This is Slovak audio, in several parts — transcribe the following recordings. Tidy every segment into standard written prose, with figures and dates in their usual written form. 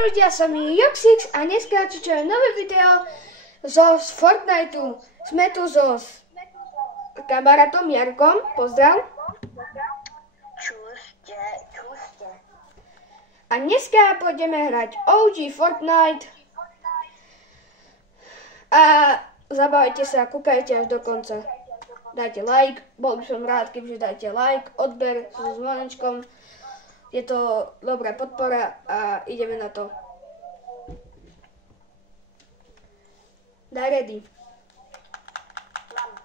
ľudia, som Joxix a dneska je nové video z Fortniteu. Sme tu kamarátom Jarkom, pozdrav. Čuste, čuste. A dneska pôjdeme hrať OG Fortnite. A zabavajte sa a kúkajte až do konca. Dajte like, bol by som rád, keďže dajte like, odber so zvonečkom. Je to dobrá podpora a ideme na to. Daj ready. Mám.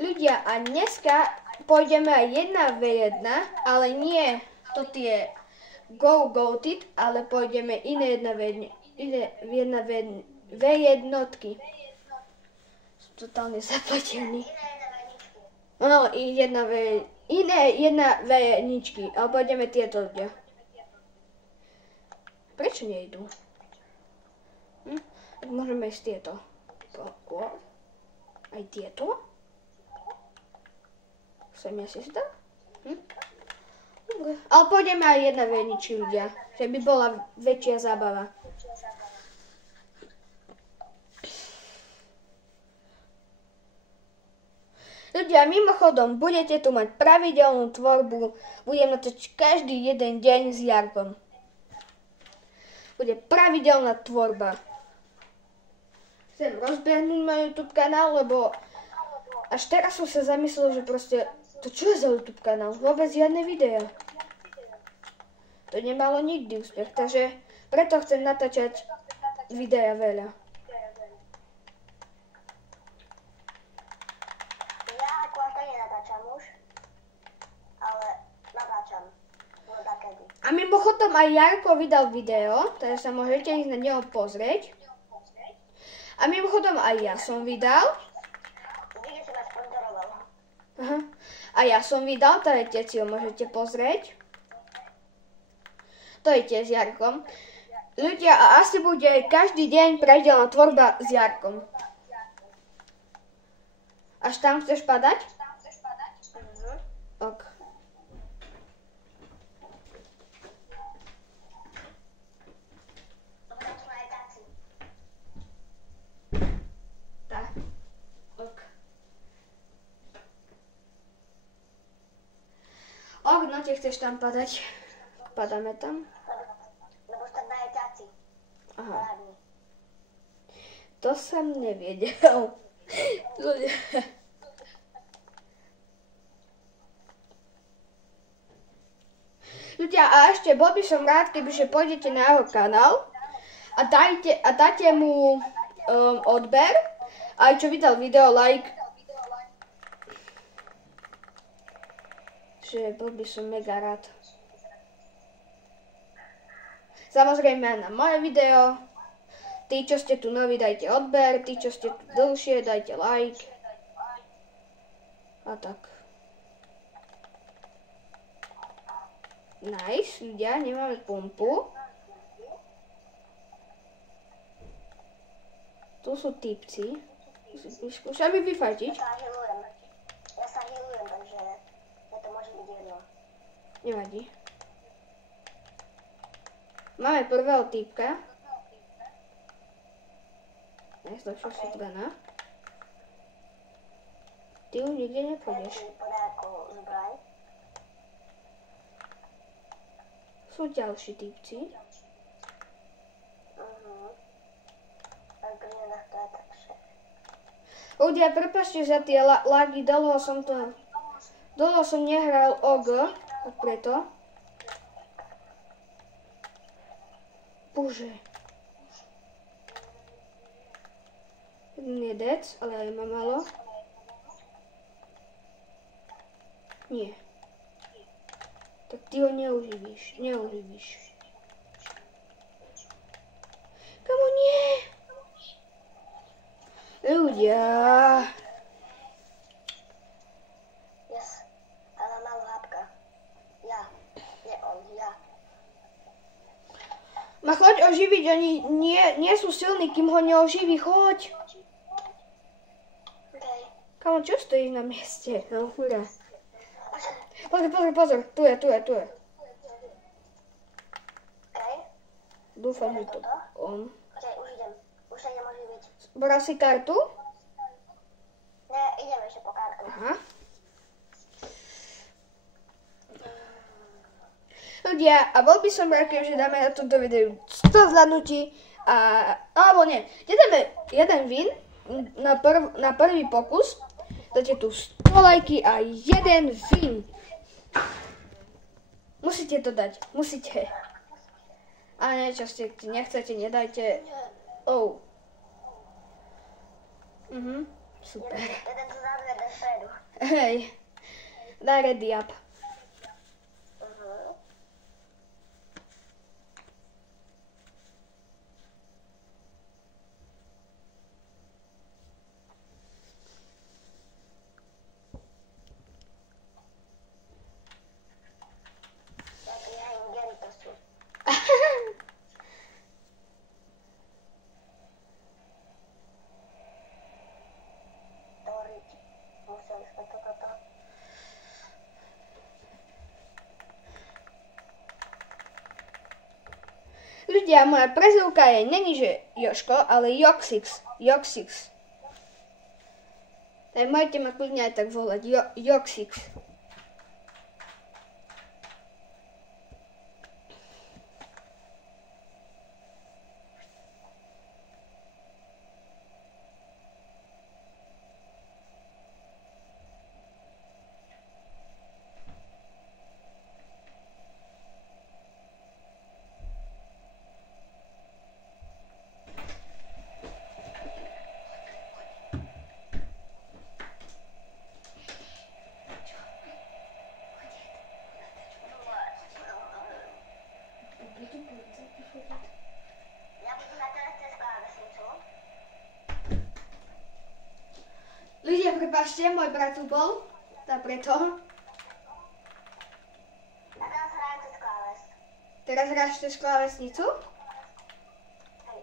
Ľudia, a dneska pôjdeme aj 1v1, ale nie to tie Goated, ale pôjdeme iné 1v1. Som totálne zaplatený. No, iné 1v1, ale pôjdeme tieto ľudia. Prečo nejdú? Tak môžeme ísť tieto. Aj tieto? Sem ja si zdá? Dobre. Ale pôjdeme aj 1v1, ľudia. Že by bola väčšia zábava. Ľudia, mimochodom, budete tu mať pravidelnú tvorbu. Budem natáčať každý jeden deň s Jarkom. Bude pravidelná tvorba. Chcem rozbehnúť môj YouTube kanál, lebo až teraz som sa zamyslel, že proste to čo je za YouTube kanál? Vôbec žiadne video. To nemalo nikdy úspech, takže preto chcem natáčať videa veľa. Ja akurát to nenatáčam už, ale natáčam. No takedy. A mimochodom aj Jarko vydal video, takže sa môžete ísť na neho pozrieť. A mimochodom aj ja som vydal. Video si ma sponzoroval. Aha. A ja som vydal, takže tiež si ho môžete pozrieť. To je tiež s Jarkom. Ľudia, a asi bude každý deň pravidelná tvorba s Jarkom. Až tam chceš padať? Ok. Tak. Ok. Ok, no ty chceš tam padať. Padáme tam. Lebo tam daje ťaci. Aha. To som nevedel. Ľudia, a ešte bol by som rád, kebyže pôjdete na jeho kanál a dáte mu odber, aj čo vydal video, like. Že bol by som mega rád. Samozrejme aj na moje video. Tí, čo ste tu noví, dajte odber. Tí, čo ste tu dlhšie, dajte like. A tak. Nice, ľudia, nemáme pumpu. Tu sú typci. Skúšame vyfajtiť. Ja sa healujem, takže to môže byť jedno. Nevadí. Máme prvého týpka. Najlepšia shotguna. Ty už nikde nepôjdeš. Sú ďalší týpci. Ľudia, prepáčte za tie lagy, dlho som nehral OG, tak preto. Bože. Jeden je dec, ale aj má malo. Nie. Tak ty ho neuživíš. Kamo nie? Ľudia. Yes, ale malo hápka. Ja, nie on, ja. Ma choď oživiť, oni nie sú silní, kým ho neoživí, choď. Okay. Kamo, čo stojíš na mieste? No, hurá. Pozor, tu je. Okay. Dúfam, že to on. Okay, už idem. Už sa nemôže byť. Bral si kartu? Ne, idem ešte po kartu. Aha. Ľudia, a bol by som rád, že dáme na tomto videu 100 zhľadnutí alebo nie, dáme jeden win na prvý pokus, dáte tu 100 lajky a jeden win. Musíte to dať, musíte. A niečo ste nechcete, nedajte. Oh. Super. Jeden to záver do stredu. Hej, daj ready up. Ľudia, moja prezivka není že Joško, ale Joxix. Tak môžete ma kľudne aj tak volať, Joxix. Ľudia, prepáčte, môj brat tu bol, tak preto. A teraz hrajem cez kláves. Teraz hráš cez klávesnicu? Hej.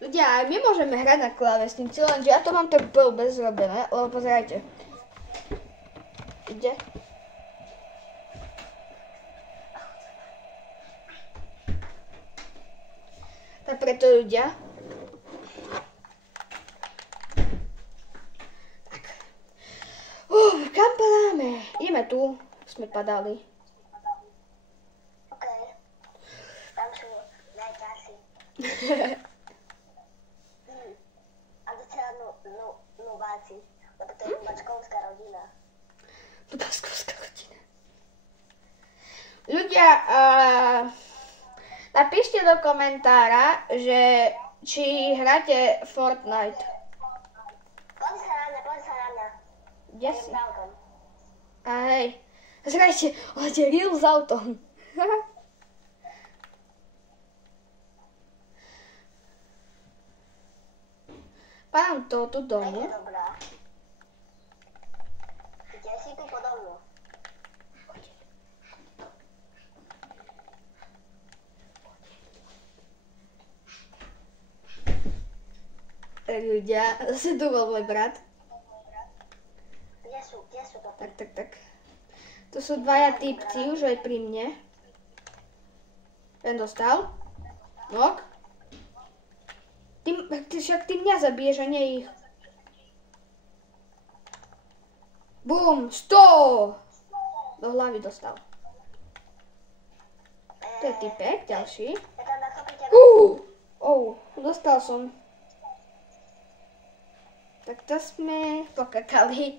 Ľudia, aj my môžeme hrať na klávesnici, lenže ja to mám tak blbé zrobené, lebo pozerajte. Ide. Tak preto ľudia. Kam padáme? Ideme tu. Sme padali. OK. Tam sú najťažší. A docela nováci. Lebo to je bačkovská rodina. Bačkovská rodina. Ľudia, napíšte do komentára, že či hráte Fortnite. Poď sa na mňa. Kde si? S autom. A hej, zrejte, máte reel s autom. Pán to tu domu. Je dobrá. Kde si tu podo mnou? Ľudia, zase tu bol môj brat. Kde sú to? Tak. Tu sú dvaja typci, už aj pri mne. Ten dostal. Ok. Však ty mňa zabiješ a nie ich. Bum, 100! Do hlavy dostal. To je typek, ďalší. Ja tam nachopím teba. Dostal som. Tak to sme pokakali.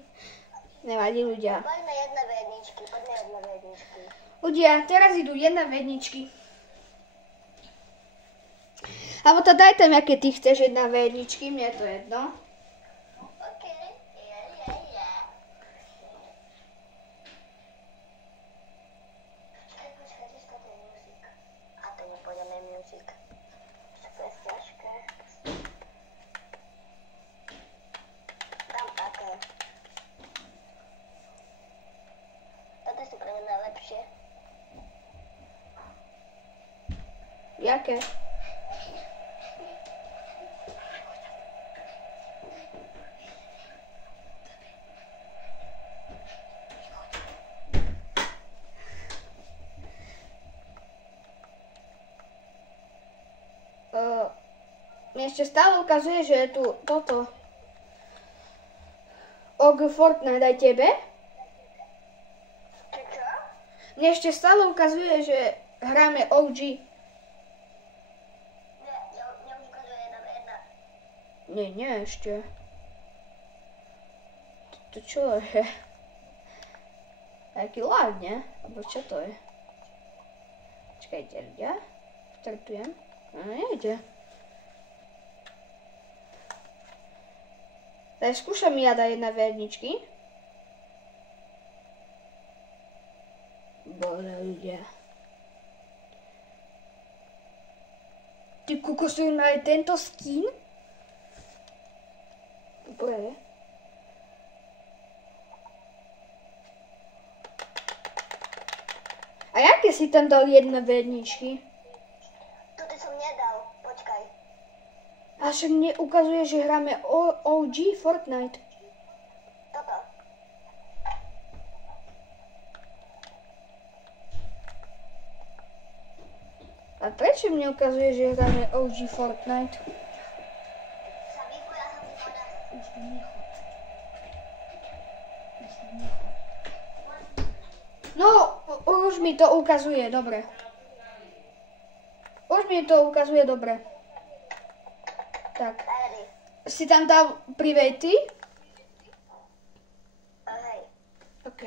Nevadí, ľudia. Poďme jedné vedničky. Ľudia, teraz idú jedna vedničky. Alebo to daj tam, aké ty chceš jedna vedničky, mne je to jedno. OK. Počkaj, to je music. A to nepôjdeme music. To je ťažké. Dám také. Toto sú pre mňa najlepšie. Jaké? Mne ešte stále ukazuje, že je tu toto. OG Fortnite aj tebe? Čo? Mne ešte stále ukazuje, že hráme OG. Nie ukazuje jedna. Nie, ešte. To čo je? Aký lag, nie? Alebo čo to je? Čakajte, ľudia. Startujem. Nejde. Tak skúšam ja dať na verničky. Bože, ľudia. Ty kukosujú mali tento skin? Dobre. A jaké si tam dal jedna verničky? Toto som nedal, počkaj. A však mne ukazuje, že hráme OG Fortnite. Toto. A prečo mne ukazuje, že hráme OG Fortnite? Sabiku, ja som ti povedal. No, už mi to ukazuje, dobre. Už mi to ukazuje, dobre. Tak. Ready. Si tam dal privejty? Hej. OK.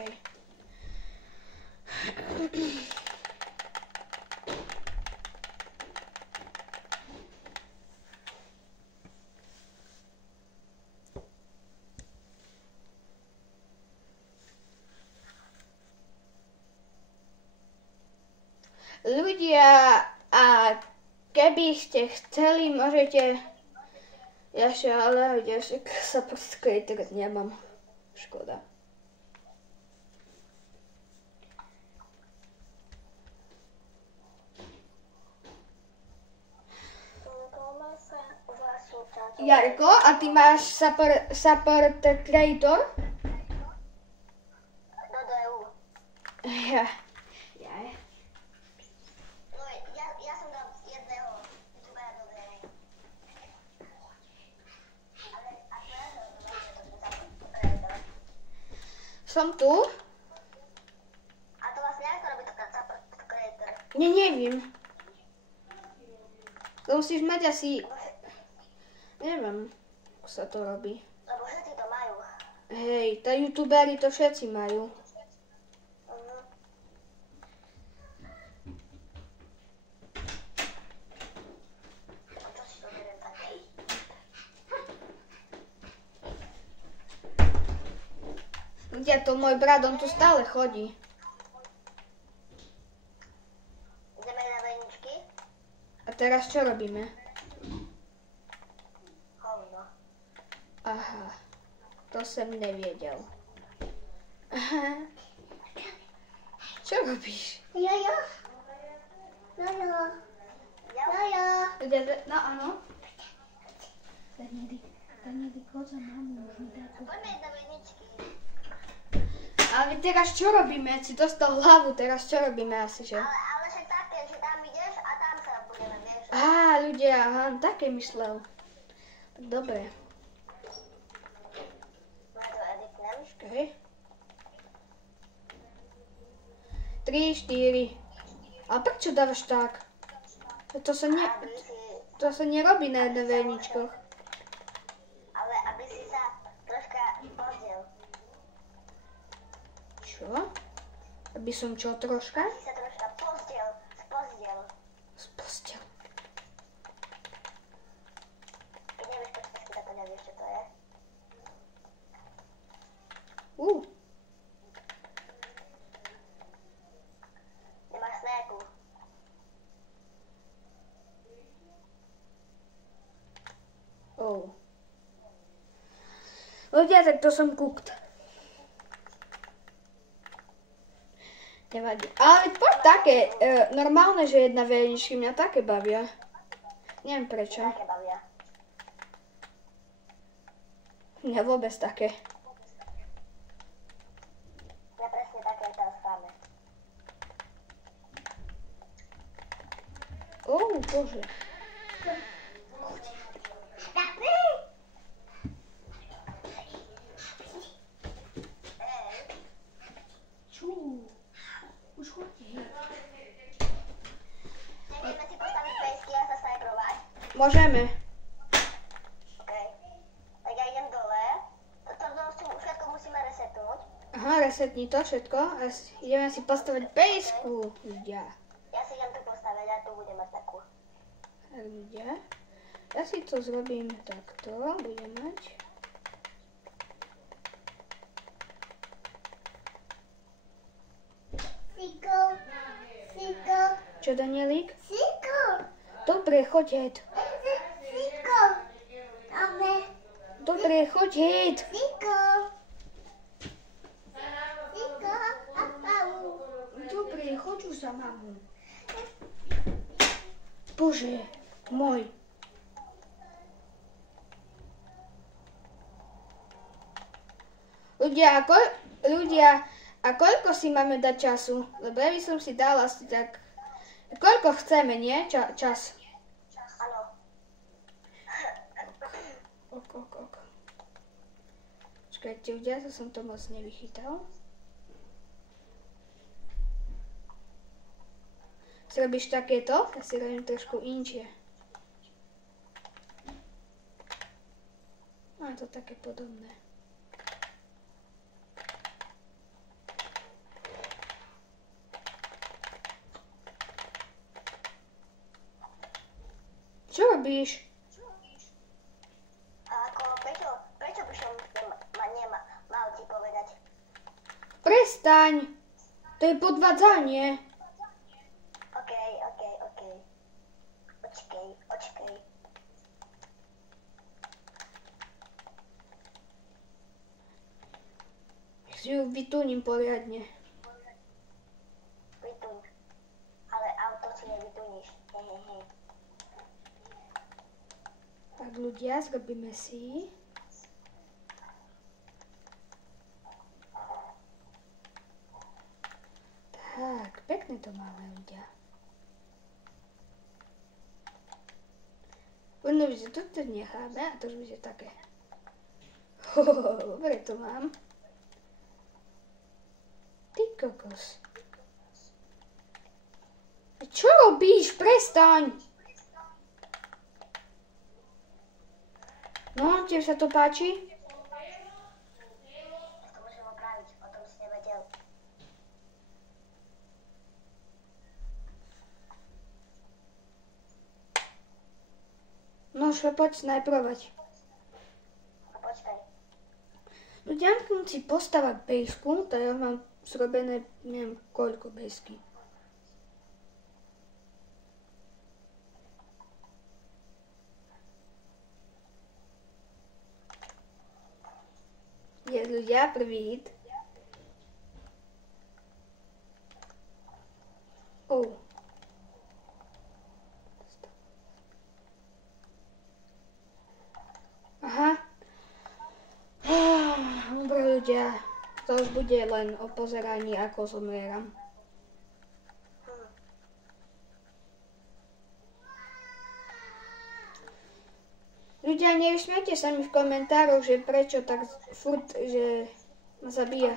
Ľudia, a keby ste chceli, môžete... ale ja sa poskrejte, nemám. Škoda. Jarko, a ty máš support creator? Do DU. Ja. No, ja som dal jedného youtubera do DU. Ale ak to creator. Som tu? A to vlastne ako robí to support creator? Neviem. To musíš mať asi... Neviem, ako sa to robí. Lebo všetci to majú. Hej, tá youtuberi to všetci majú. Čo si to beriem také? Ľudia, to môj brat, on tu stále chodí. Ideme na vejničky? A teraz čo robíme? Hovno. Aha, to som nevedel. Aha. Čo robíš? Jojo. Ľudia, no áno. Poďme na vejničky. Ale teraz čo robíme? Si dostal hlavu, teraz čo robíme asi, že? Ale však také, že tam ideš a tam sa budeme, vieš. Á, ľudia, aha, také myslel. Tak dobre. Ja to editnem. Okay. 3, 4. A prečo dávaš tak? To sa Aby si, to sa nerobí na verničkoch. ale aby si sa troška pozdiel. Čo? Aby som čo troška? Aby si sa troška pozdiel, spozdiel. Spustil. Keď nevieš po česky, tak to nevieš, čo to je. Nemáš snéku. Ľudia, tak to som cooked. Nevadí. Ale poď také, normálne, že jedna veľničky mňa také bavia. Neviem prečo. Také bavia. Mňa vôbec také. Ja presne také teraz hráme. Bože. Už chodí. Nevieme si postaviť pejsky a sa snajprovať? Môžeme. OK. Tak ja idem dole. Toto všetko musíme resetnúť. Aha, resetni to všetko a ideme si postaviť pejsku. Ľudia. Ja si idem tu postaviť a tu budem mať takú. Ľudia. Ja si to zrobím takto. Budem mať. Siko. Čo, Danielik? Siko. Dobre, choď hed. Siko. Dobre, choď hed. Siko. Siko. Dobre, choď už za mamu. Bože, môj. Ľudia, a koľko si máme dať času? Lebo ja by som si dala asi tak... Koľko chceme, nie? Čas. Áno. Ok. Čakajte, ľudia, to som to moc nevychytal. Si robíš takéto? Ja si robím trošku inčie. Má to také podobné. Čo robíš? A ako, prečo by som mal ti povedať? Prestaň! To je podvádzanie. OK. Počkej. Si ju vytúnim poriadne. Vytuň. Ale auto si nevytuníš. Hehehe. Tak ľudia, zrobíme si. Tak, pekne to máme, ľudia. Ono by sa toto necháme a to už bude také. Dobre to mám. Ty kokos. Čo robíš? Prestaň! No, tebe sa to páči? Ja to môžem opraviť, o tom si nevedel. No, čo, poď snajprovať. Počkaj. Ľudia, keď si postavať bejsku, tak ja mám zrobené, neviem koľko bejsky. Je ľudia, prvý hit. Aha. Dobre ľudia, to už bude len o pozeraní, ako zomieram. Ľudia, nevysmiete sa mi v komentároch, že prečo tak furt, že ma zabíja.